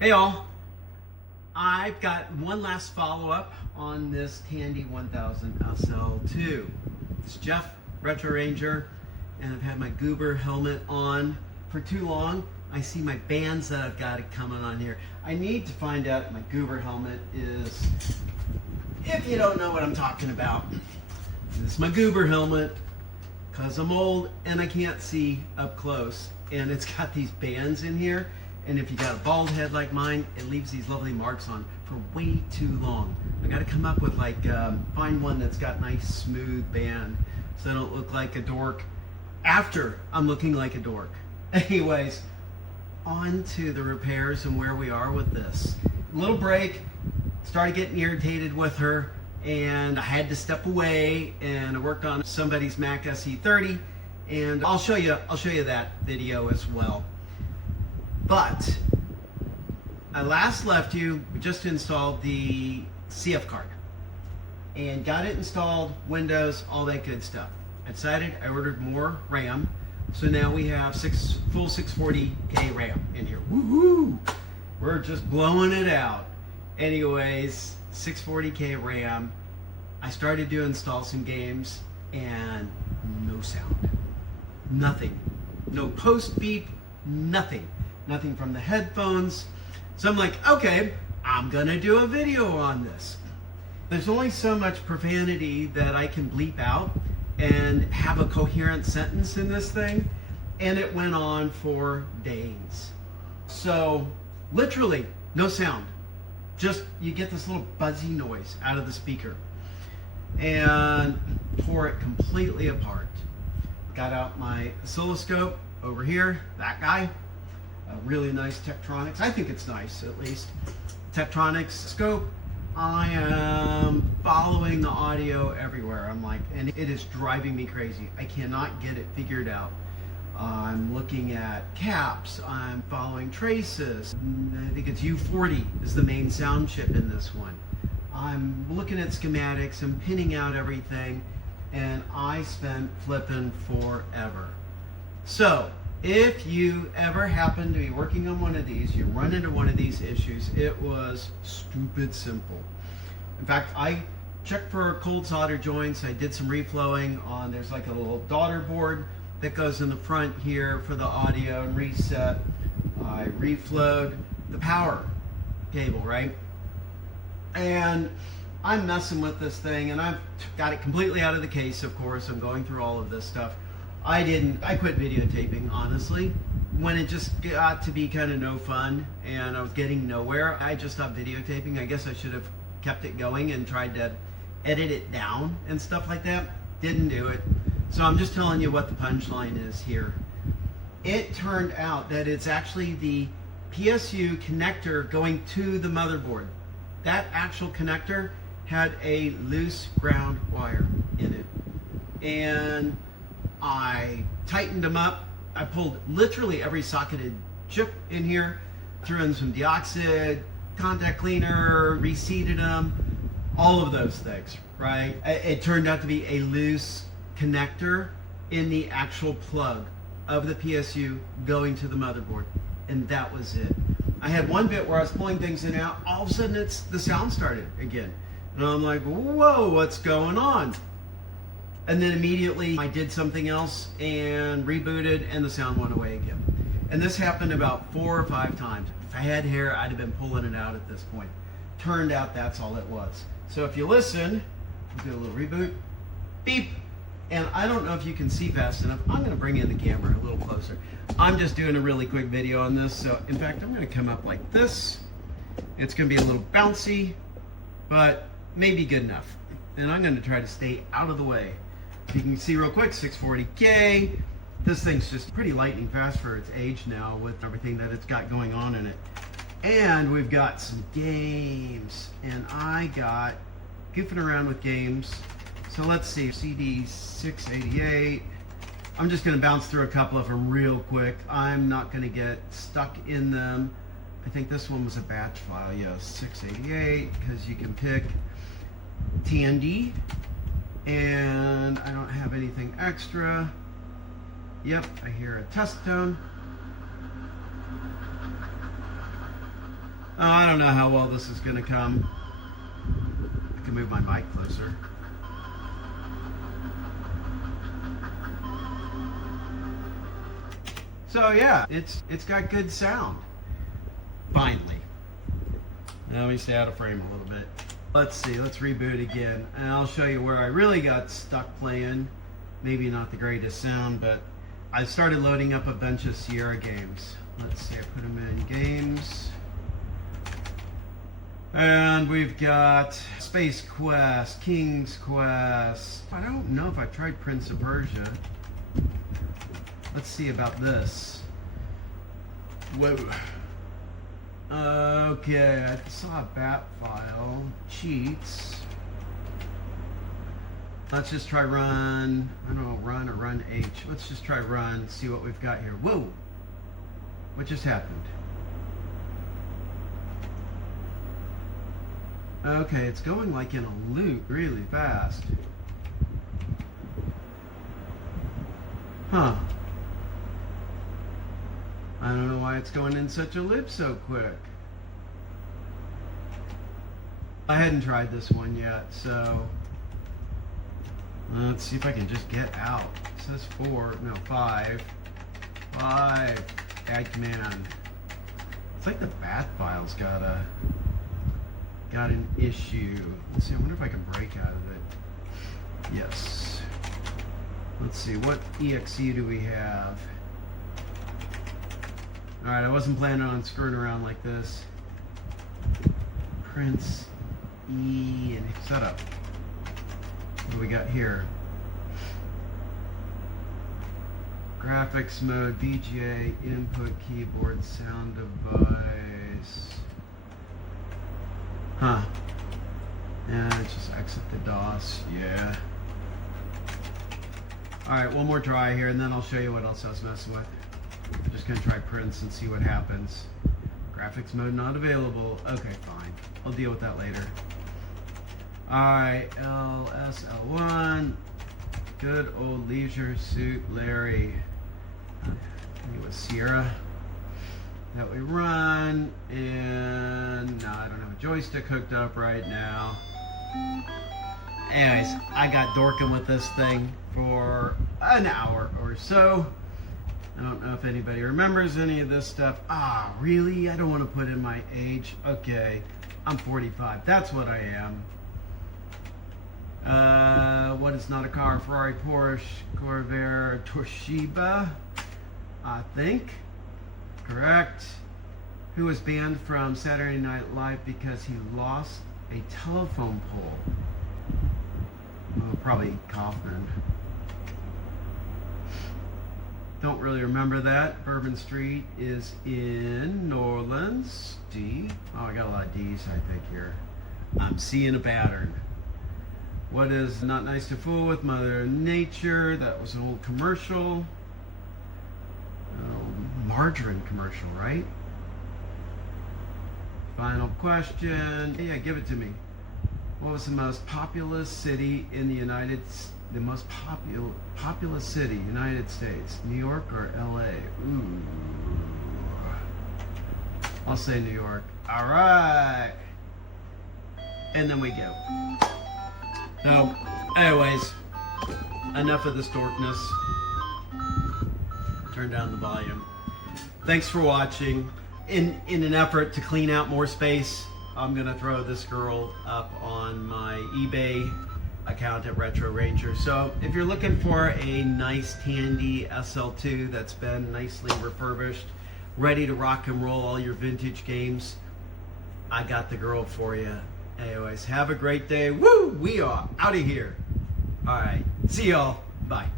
Hey all, I've got one last follow-up on this Tandy 1000 SL2. It's Jeff, Retro Ranger, and I've had my Goober helmet on for too long. I see my bands that I've got coming on here. I need to find out my Goober helmet is, if you don't know what I'm talking about, this is my Goober helmet because I'm old and I can't see up close, and it's got these bands in here. And if you got a bald head like mine, it leaves these lovely marks on for way too long. I got to come up with find one that's got nice smooth band so I don't look like a dork after I'm looking like a dork. Anyways, on to the repairs and where we are with this. Little break, started getting irritated with her, and I had to step away, and I worked on somebody's Mac SE30, and I'll show you that video as well. But I last left you, we just installed the CF card and got it installed, Windows, all that good stuff. I decided I ordered more RAM, so now we have full 640K RAM in here. Woohoo! We're just blowing it out. Anyways, 640K RAM. I started to install some games and no sound. Nothing. No post beep, nothing. Nothing from the headphones. So I'm like, okay, I'm gonna do a video on this. There's only so much profanity that I can bleep out and have a coherent sentence in this thing, and it went on for days. So literally no sound. Just you get this little buzzy noise out of the speaker, and tore it completely apart. Got out my oscilloscope over here, that guy. A really nice Tektronix. I think it's nice, at least. Tektronix scope. I am following the audio everywhere. I'm like, and it is driving me crazy. I cannot get it figured out. I'm looking at caps. I'm following traces. I think it's U40 is the main sound chip in this one. I'm looking at schematics and pinning out everything, and I spent flipping forever. So, if you ever happen to be working on one of these, you run into one of these issues, it was stupid simple. In fact, I checked for cold solder joints. I did some reflowing on, there's like a little daughterboard that goes in the front here for the audio and reset. I reflowed the power cable, right? And I'm messing with this thing, and I've got it completely out of the case, of course. I'm going through all of this stuff. I quit videotaping, honestly. When it just got to be kind of no fun and I was getting nowhere, I just stopped videotaping. I guess I should have kept it going and tried to edit it down and stuff like that. Didn't do it. So I'm just telling you what the punchline is here. It turned out that it's actually the PSU connector going to the motherboard. That actual connector had a loose ground wire in it. And I tightened them up. I pulled literally every socketed chip in here, threw in some deoxid, contact cleaner, reseated them, all of those things, right? It turned out to be a loose connector in the actual plug of the PSU going to the motherboard, and that was it. I had one bit where I was pulling things in and out, all of a sudden the sound started again. And I'm like, whoa, what's going on? And then immediately I did something else and rebooted, and the sound went away again. And this happened about 4 or 5 times. If I had hair, I'd have been pulling it out at this point. Turned out that's all it was. So if you listen, we'll do a little reboot, beep. And I don't know if you can see fast enough. I'm gonna bring in the camera a little closer. I'm just doing a really quick video on this. So in fact, I'm gonna come up like this. It's gonna be a little bouncy, but maybe good enough. And I'm gonna try to stay out of the way. You can see real quick, 640K. This thing's just pretty lightning fast for its age now with everything that it's got going on in it. And we've got some games. And I got goofing around with games. So let's see, CD 688. I'm just gonna bounce through a couple of them real quick. I'm not gonna get stuck in them. I think this one was a batch file, yes, 688, because you can pick Tandy. And I don't have anything extra. Yep, I hear a test tone. Oh, I don't know how well this is going to come. I can move my mic closer. So yeah, it's got good sound. Finally. Now let me stay out of frame a little bit. Let's see, let's reboot again. And I'll show you where I really got stuck playing. Maybe not the greatest sound, but I started loading up a bunch of Sierra games. Let's see, I put them in games. And we've got Space Quest, King's Quest. I don't know if I've tried Prince of Persia. Let's see about this. Whoa. Okay, I saw a bat file. Cheats. Let's just try run. I don't know, run or run H. Let's just try run, see what we've got here. Whoa! What just happened? Okay, it's going like in a loop really fast. Huh. I don't know why it's going in such a loop so quick. I hadn't tried this one yet, so let's see if I can just get out. It says 4, no 5. 5. Add command. It's like the bat file's got an issue. Let's see, I wonder if I can break out of it. Yes. Let's see, what exe do we have? Alright, I wasn't planning on screwing around like this. Prince E and setup. What do we got here? Graphics mode, VGA, input, keyboard, sound device. Huh. And just exit the DOS. Yeah. Alright, one more try here and then I'll show you what else I was messing with. I'm just going to try Prince and see what happens. Graphics mode not available. Okay, fine. I'll deal with that later. Alright, LSL1. Good old Leisure Suit Larry. It was Sierra that we run. And no, I don't have a joystick hooked up right now. Anyways, I got dorking with this thing for an hour or so. I don't know if anybody remembers any of this stuff. Ah, really? I don't want to put in my age. Okay, I'm 45. That's what I am. What is not a car? Ferrari, Porsche, Corvair, Toshiba, I think. Correct. Who was banned from Saturday Night Live because he lost a telephone pole? Oh, probably Kaufman. Don't really remember that. Bourbon Street is in New Orleans. D. Oh, I got a lot of D's, I think, here. I'm seeing a pattern. What is not nice to fool with Mother Nature? That was an old commercial. Oh, margarine commercial, right? Final question. Yeah, give it to me. What was the most populous city in the United States? The most populous city, United States, New York or LA? Ooh. I'll say New York. All right. And then we go. So, anyways, enough of this dorkness. Turn down the volume. Thanks for watching. In an effort to clean out more space, I'm gonna throw this girl up on my eBay account at Retro Ranger. So if you're looking for a nice Tandy SL2 that's been nicely refurbished, ready to rock and roll all your vintage games, I got the girl for you. Anyways, have a great day. Woo! We are out of here. All right. See y'all. Bye.